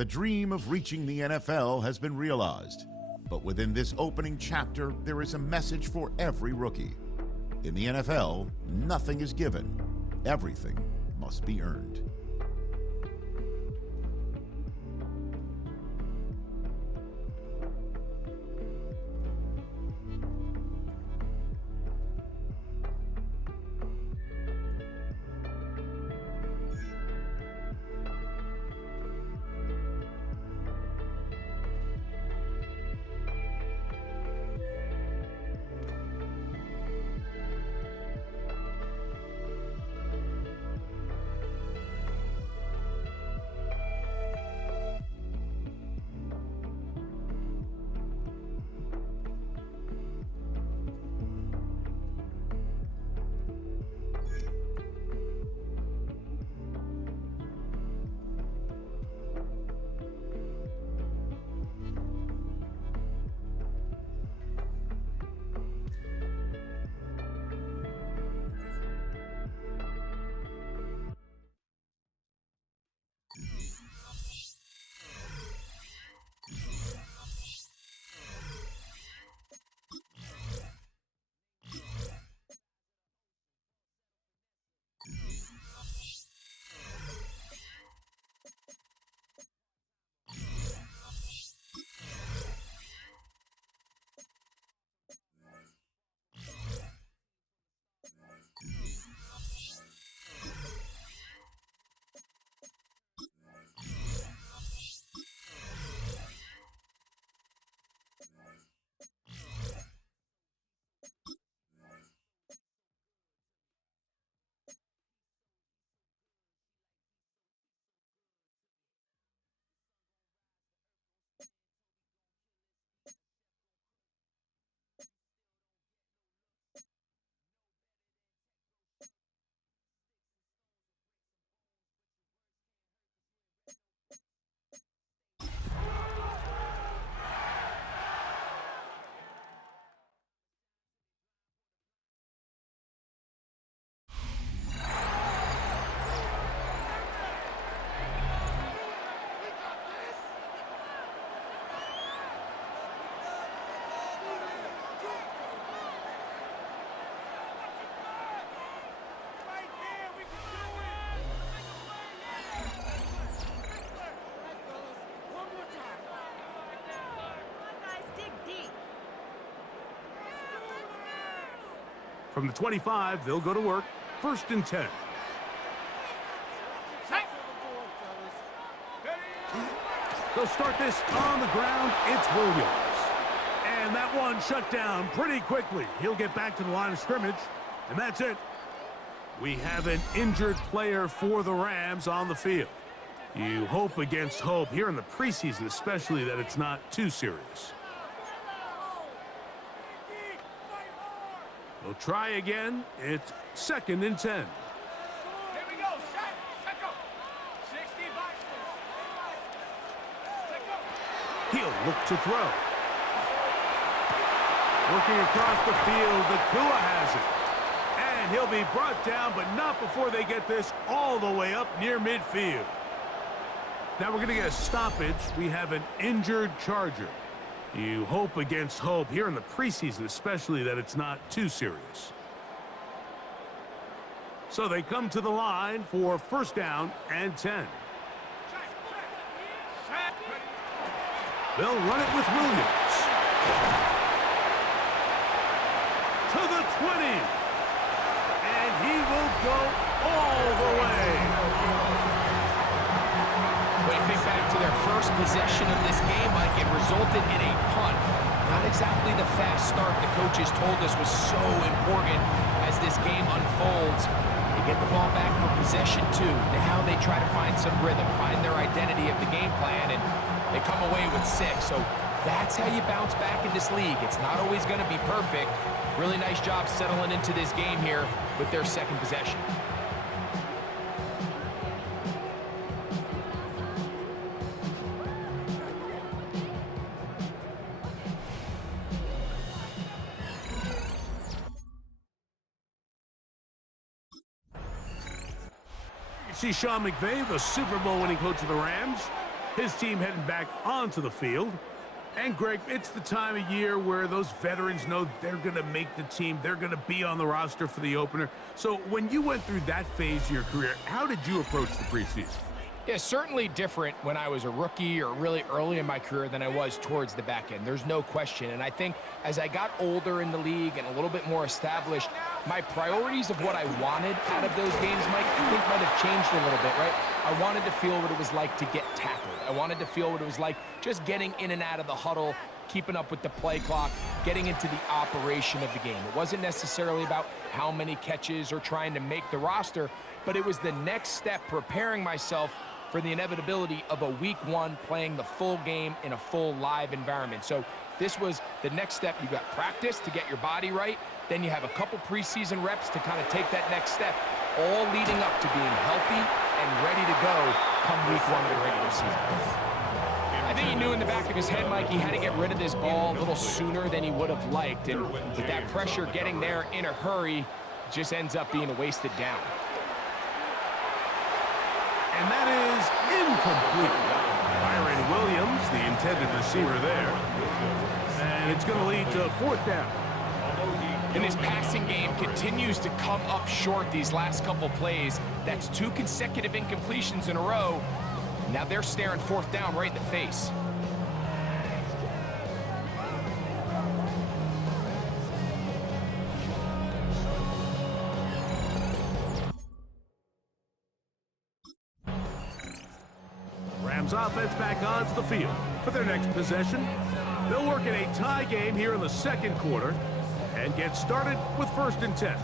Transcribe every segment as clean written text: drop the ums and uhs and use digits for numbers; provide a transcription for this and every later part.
The dream of reaching the NFL has been realized, but within this opening chapter, there is a message for every rookie. In the NFL, nothing is given. Everything must be earned. From the 25, they'll go to work. 1st and 10. They'll start this on the ground. It's Williams. And that one shut down pretty quickly. He'll get back to the line of scrimmage, and that's it. We have an injured player for the Rams on the field. You hope against hope here in the preseason, especially, that it's not too serious. They'll try again. It's 2nd and 10. Here we go. Set go. 60 boxes. Set go. He'll look to throw. Working across the field, Nakua has it. And he'll be brought down, but not before they get this all the way up near midfield. Now we're going to get a stoppage. We have an injured Charger. You hope against hope here in the preseason, especially, that it's not too serious. So they come to the line for 1st down and 10. They'll run it with Williams. To the 20. And he will go all the way. When you think back to their first possession of this game, Mike, it resulted in a punt. Not exactly the fast start the coaches told us was so important as this game unfolds. They get the ball back for possession 2. Now they try to find some rhythm, find their identity of the game plan, and they come away with 6. So that's how you bounce back in this league. It's not always going to be perfect. Really nice job settling into this game here with their 2nd possession. See Sean McVay, the Super Bowl winning coach of the Rams. His team heading back onto the field. And, Greg, it's the time of year where those veterans know they're going to make the team. They're going to be on the roster for the opener. So when you went through that phase of your career, how did you approach the preseason? Yeah, certainly different when I was a rookie or really early in my career than I was towards the back end. There's no question. And I think as I got older in the league and a little bit more established, my priorities of what I wanted out of those games, Mike, I think might have changed a little bit, right? I wanted to feel what it was like to get tackled. I wanted to feel what it was like just getting in and out of the huddle, keeping up with the play clock, getting into the operation of the game. It wasn't necessarily about how many catches or trying to make the roster, but it was the next step, preparing myself for the inevitability of a week one playing the full game in a full live environment. So this was the next step. You got practice to get your body right. Then you have a couple preseason reps to kind of take that next step, all leading up to being healthy and ready to go come week one of the regular season. I think he knew in the back of his head, Mike, he had to get rid of this ball a little sooner than he would have liked. And with that pressure getting there in a hurry, it just ends up being a wasted down. And that is incomplete. Byron Williams, the intended receiver there. And it's going to lead to fourth down. And his passing game continues to come up short these last couple plays. That's 2 consecutive incompletions in a row. Now they're staring fourth down right in the face. Rams offense back onto the field for their next possession. They'll work in a tie game here in the second quarter and get started with 1st and 10.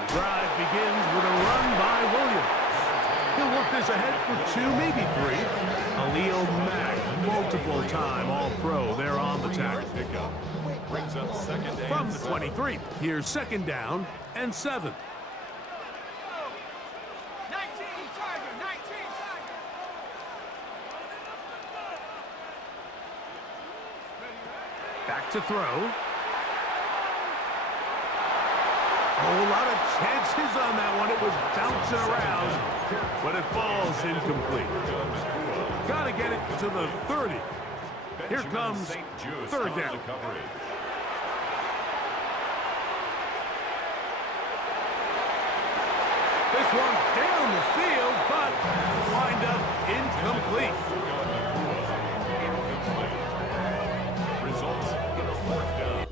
The drive begins with a run by Williams. He'll work this ahead for 2, maybe 3. Khalil Mack, multiple-time All-Pro there on the tackle. Brings up second From the 23, here's 2nd down and 7. 19 Tiger, 19 Tiger. Back to throw. A lot of chances on that one. It was bouncing around, but it falls incomplete. Got to get it to the 30. Here comes 3rd down. This one down the field, but wind up incomplete. Results in a 4th down.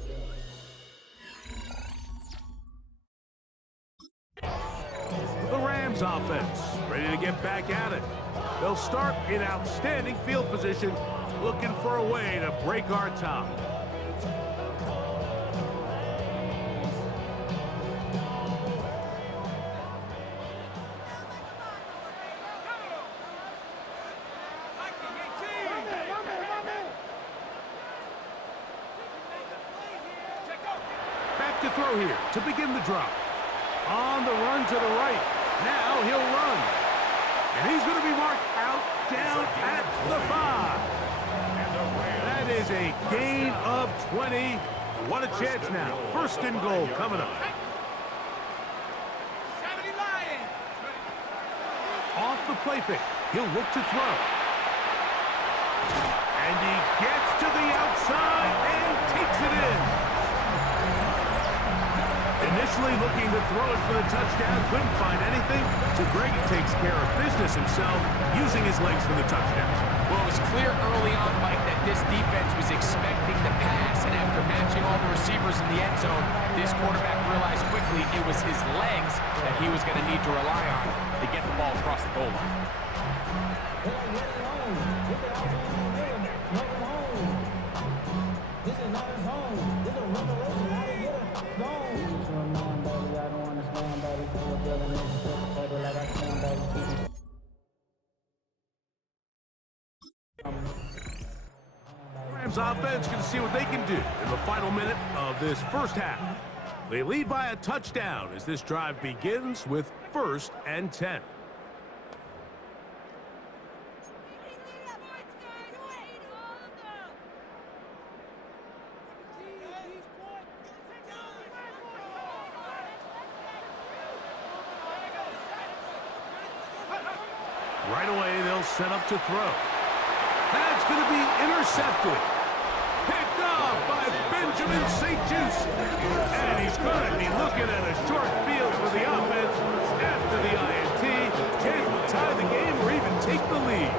The Rams offense ready to get back at it. They'll start in outstanding field position, looking for a way to break our tie. Back to throw here to begin the drive. On the run to the right. Now he'll run. And he's going to be marked out down at the 5. That is a gain of 20. What a chance now. 1st and goal coming up. 70 Lions. Off the play fake. He'll look to throw. And he gets to the outside and takes it in. Initially looking to throw it for the touchdown, couldn't find anything. So Greg takes care of business himself, using his legs for the touchdown. Well, it was clear early on, Mike, that this defense was expecting the pass, and after matching all the receivers in the end zone, this quarterback realized quickly it was his legs that he was going to need to rely on to get the ball across the goal line. This is not his home. This is a revelation. How to get it? Man, baby, I don't understand, baby. Feel good and make you feel baby like I can, baby. Rams offense going to see what they can do in the final minute of this first half. They lead by a touchdown as this drive begins with 1st and 10. Right away, they'll set up to throw. That's going to be intercepted. Picked off by Benjamin St-Juste. And he's going to be looking at a short field for the offense after the INT. Can't tie the game or even take the lead.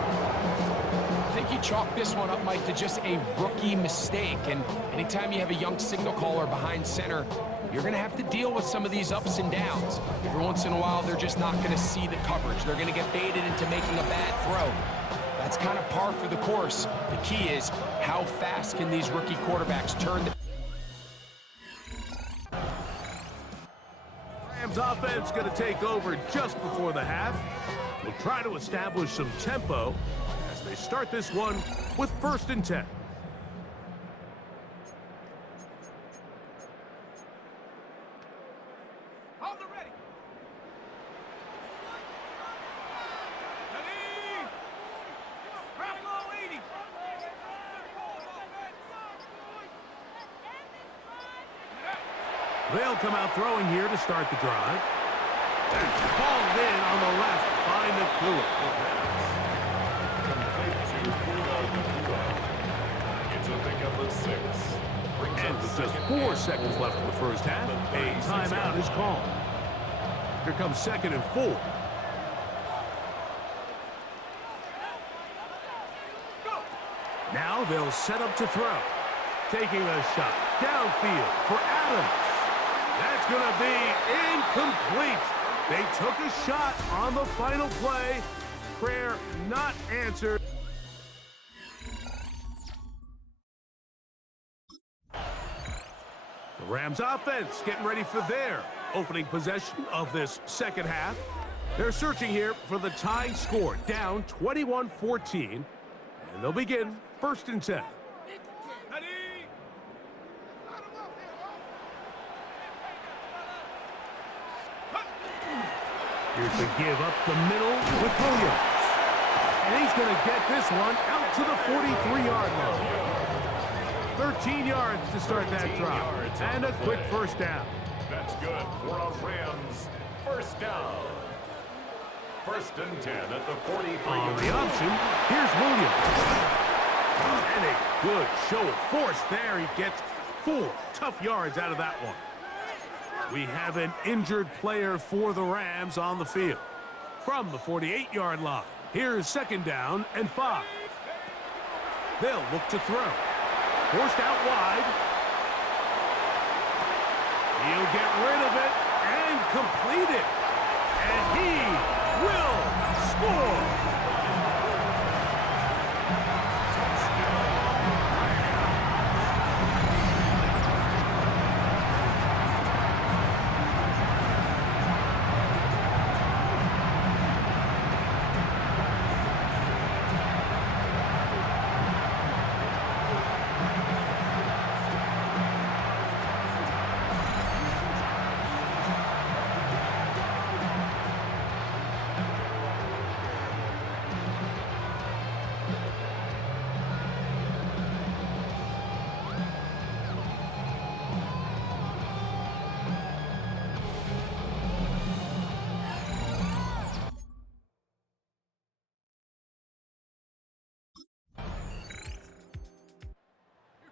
I think you chalk this one up, Mike, to just a rookie mistake. And anytime you have a young signal caller behind center, you're going to have to deal with some of these ups and downs. Every once in a while, they're just not going to see the coverage. They're going to get baited into making a bad throw. That's kind of par for the course. The key is how fast can these rookie quarterbacks turn the... Rams offense going to take over just before the half. We'll try to establish some tempo as they start this one with 1st and 10. On the ready. Ready. Bravo 80. They'll come out throwing here to start the drive. That's called in on the left by McClure. It's a pickup of 6. And with just 4 seconds left in the first half, a timeout is called. Here comes 2nd and 4. Now they'll set up to throw. Taking a shot downfield for Adams. That's going to be incomplete. They took a shot on the final play. Prayer not answered. The Rams offense getting ready for their opening possession of this second half. They're searching here for the tying score, down 21-14. And they'll begin 1st and 10. Here's the give up the middle with Williams. And he's going to get this one out to the 43-yard line. 13 yards to start that drive. And a quick first down. That's good for a Rams first down. 1st and 10 at the 43. On the option, here's Williams. And a good show of force there. He gets 4 tough yards out of that one. We have an injured player for the Rams on the field. From the 48-yard line, here's 2nd down and 5. They'll look to throw. Forced out wide. He'll get rid of it and complete it. And he will score.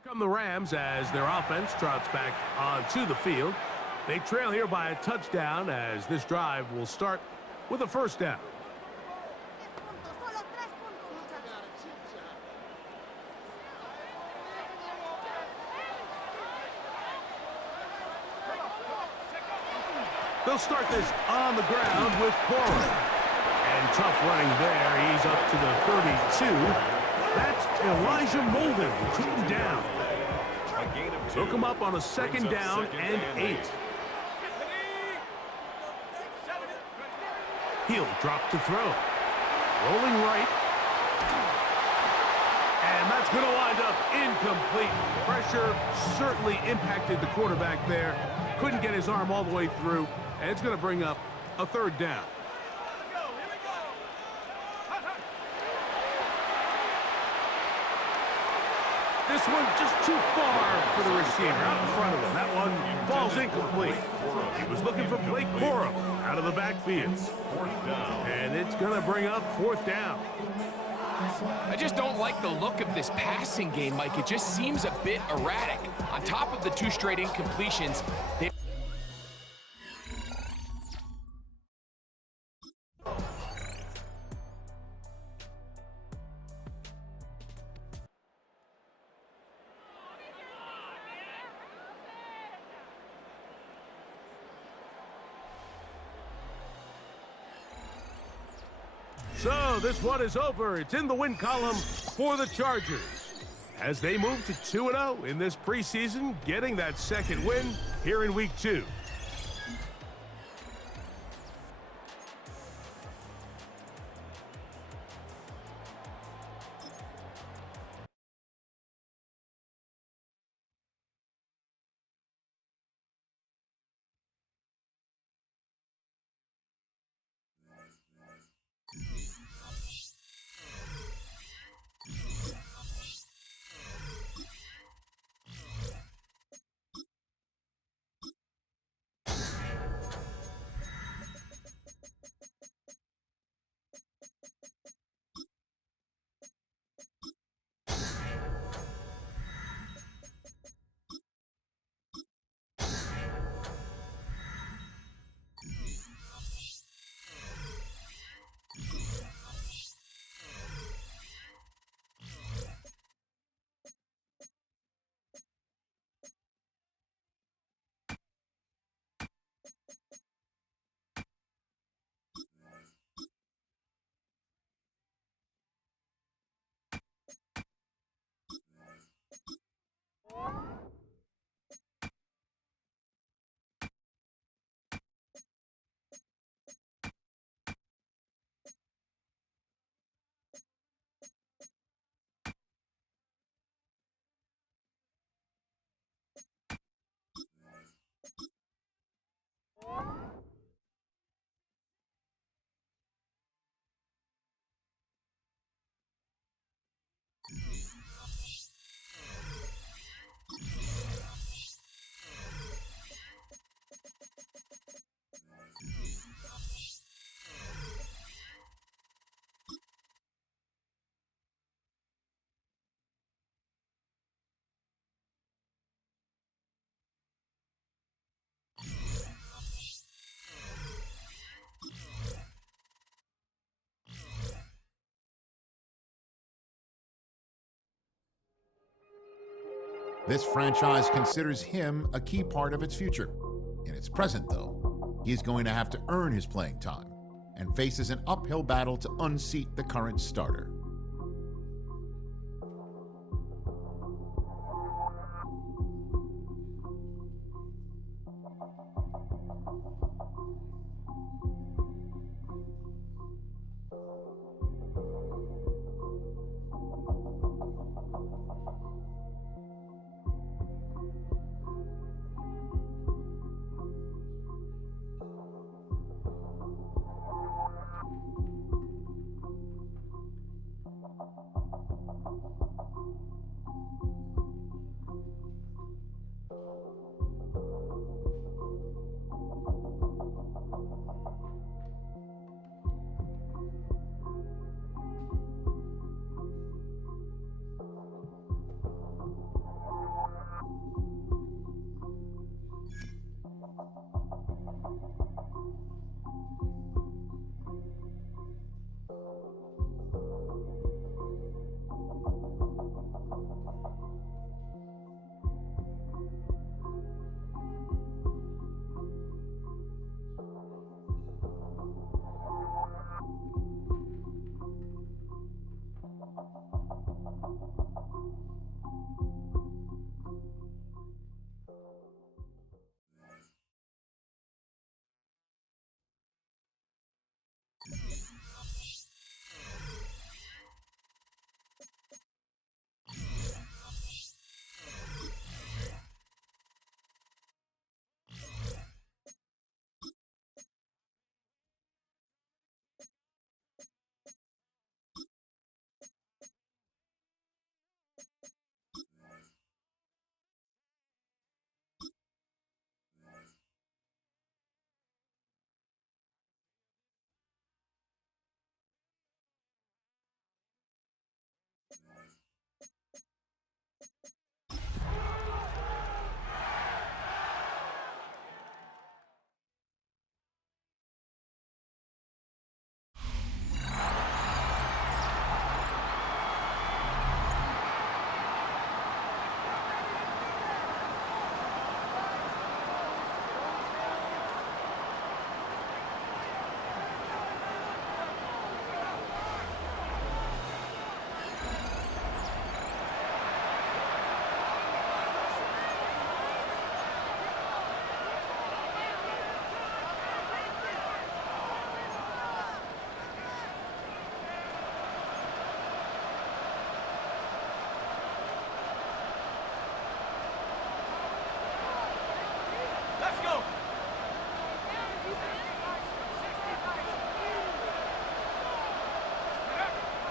Come the Rams as their offense trots back onto the field. They trail here by a touchdown as this drive will start with a 1st down. They'll start this on the ground with Corey. And tough running there. He's up to the 32. That's Elijah Molden who took him down. Took him up on a 2nd down and 8. He'll drop to throw. Rolling right. And that's going to wind up incomplete. Pressure certainly impacted the quarterback there. Couldn't get his arm all the way through. And it's going to bring up a 3rd down. This one just too far for the receiver, out in front of him. That one falls incomplete. He was looking for Blake Corum out of the backfield. And it's going to bring up fourth down. I just don't like the look of this passing game, Mike. It just seems a bit erratic. On top of the 2 straight incompletions, they... So this one is over. It's in the win column for the Chargers as they move to 2-0 in this preseason, getting that second win here in week 2. This franchise considers him a key part of its future. In its present, though, he is going to have to earn his playing time and faces an uphill battle to unseat the current starter.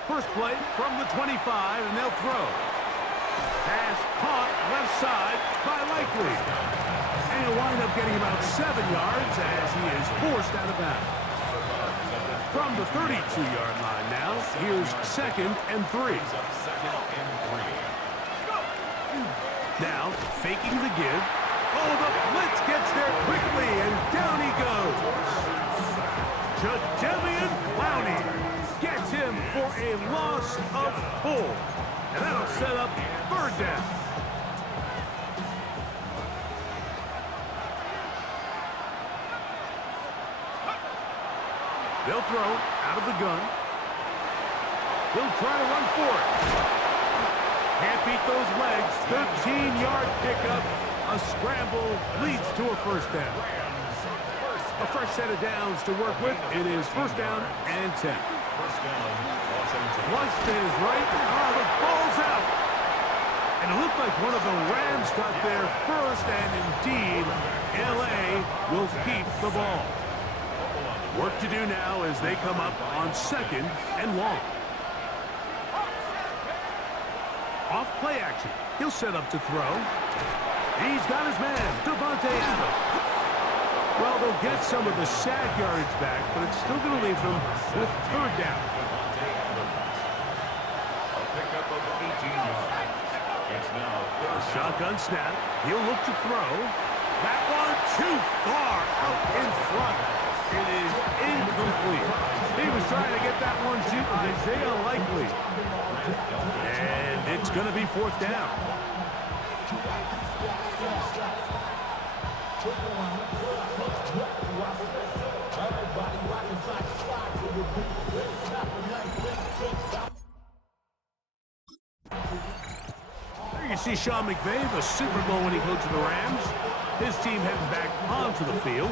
First play from the 25, and they'll throw. Pass caught left side by Likely. And he'll wind up getting about 7 yards as he is forced out of bounds. From the 32-yard line now, here's 2nd and 3. Now, faking the give. Oh, the blitz gets there quickly, and down he goes. Jadeveon Clowney gets him for a loss of 4. And that'll set up 3rd down. They'll throw out of the gun. He'll try to run for it. Can't beat those legs. 13-yard pickup. A scramble leads to a 1st down. A fresh set of downs to work with. It is 1st down and 10. Once to his right. Oh, the ball's out. And it looked like one of the Rams got there first, and indeed, L.A. will keep the ball. Work to do now as they come up on 2nd and long. Off play action. He'll set up to throw. He's got his man, Davante Adams. Well, they'll get some of the sack yardage back, but it's still going to leave them with 3rd down. A pickup of 18 yards. It's now A shotgun snap. He'll look to throw. That one too far out in front. It is incomplete. He was trying to get that one to Isaiah Likely. And it's going to be 4th down. There you see Sean McVay, the Super Bowl winning coach of the Rams. His team heading back onto the field.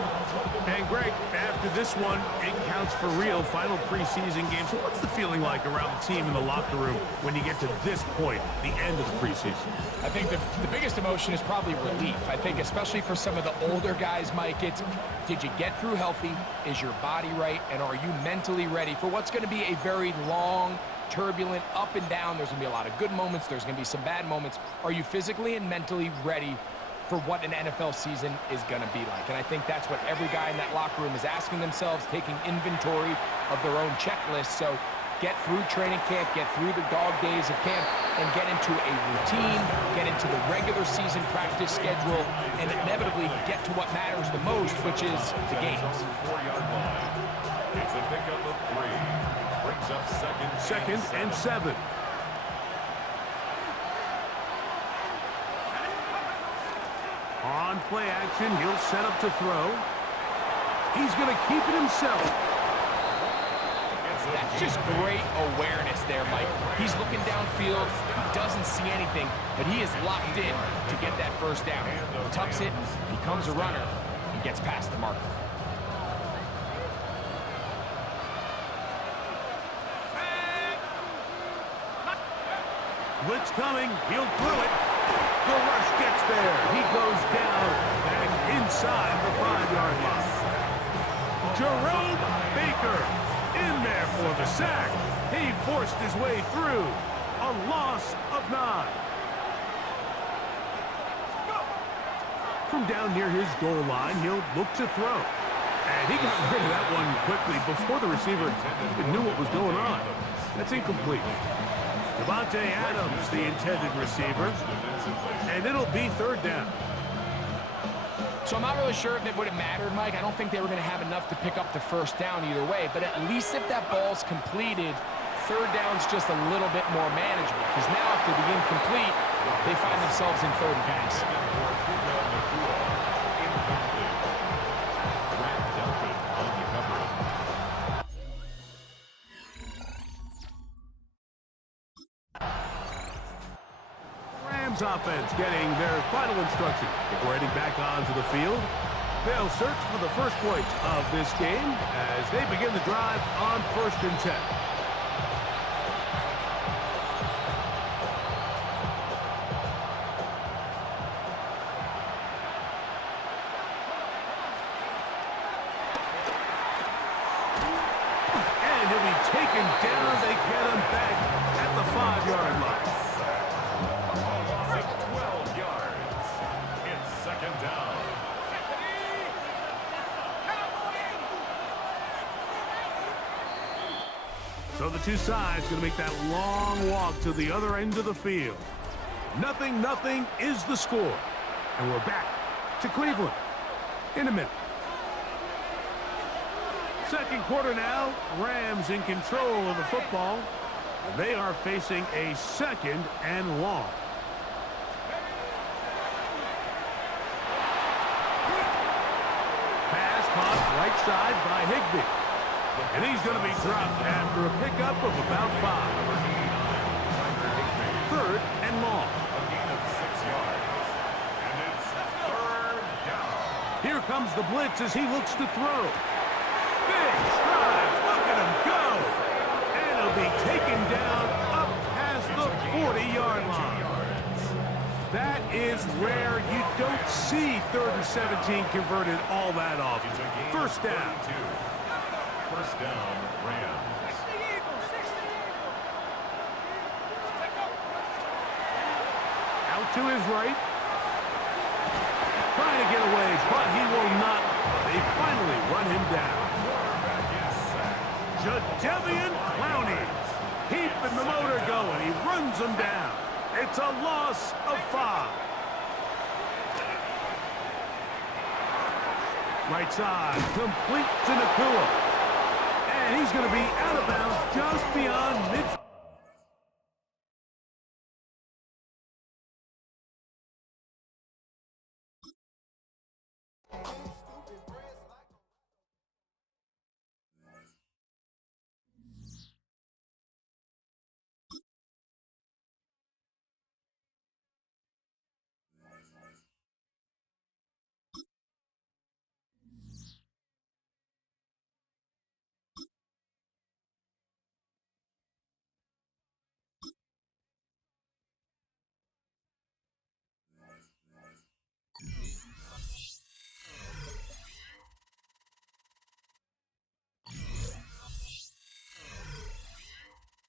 And Greg, after this one, it counts for real. Final preseason game. So what's the feeling like around the team in the locker room when you get to this point, the end of the preseason? I think the biggest emotion is probably relief. I think especially for some of the older guys, Mike, it's did you get through healthy? Is your body right? And are you mentally ready for what's going to be a very long, turbulent, up and down? There's going to be a lot of good moments. There's going to be some bad moments. Are you physically and mentally ready for what an NFL season is going to be like? And I think that's what every guy in that locker room is asking themselves, taking inventory of their own checklist. So get through training camp, get through the dog days of camp, and get into a routine, get into the regular season practice schedule, and inevitably get to what matters the most, which is the games. It's a pickup of 3. Brings up 2nd and 7. On play action, he'll set up to throw. He's going to keep it himself. That's just great awareness there, Mike. He's looking downfield. He doesn't see anything, but he is locked in to get that 1st down. Tucks it, becomes a runner, and gets past the marker. Blitz coming. He'll throw it. The rush gets there. He goes down and inside the 5-yard line. Jerome Baker in there for the sack. He forced his way through. A loss of 9. From down near his goal line, he'll look to throw. And he got rid of that one quickly before the receiver even knew what was going on. That's incomplete. Davante Adams, the intended receiver, and it'll be 3rd down. So I'm not really sure if it would have mattered, Mike. I don't think they were going to have enough to pick up the 1st down either way, but at least if that ball's completed, 3rd down's just a little bit more manageable, because now after the incomplete, they find themselves in 3rd and pass. Offense getting their final instruction before heading back onto the field. They'll search for the first point of this game as they begin the drive on 1st and 10. And he'll be taken down. They get him back two sides going to make that long walk to the other end of the field. 0-0 is the score. And we're back to Cleveland in a minute. Second quarter now. Rams in control of the football. And they are facing a 2nd and long. Pass caught right side by Higbee. And he's going to be dropped after a pickup of about 5. 3rd and long. Here comes the blitz as he looks to throw. Big strides. Look at him go. And he'll be taken down up past the 40-yard line. That is rare. You don't see 3rd and 17 converted all that often. First down. First down, Rams. 60 Eagles, 60 Eagles. Out to his right. Trying to get away, but he will not. They finally run him down. Jadeveon Clowney keeping the motor going. He runs him down. It's a loss of 5. Right side, complete to Nakua. And he's going to be out of bounds just beyond mid.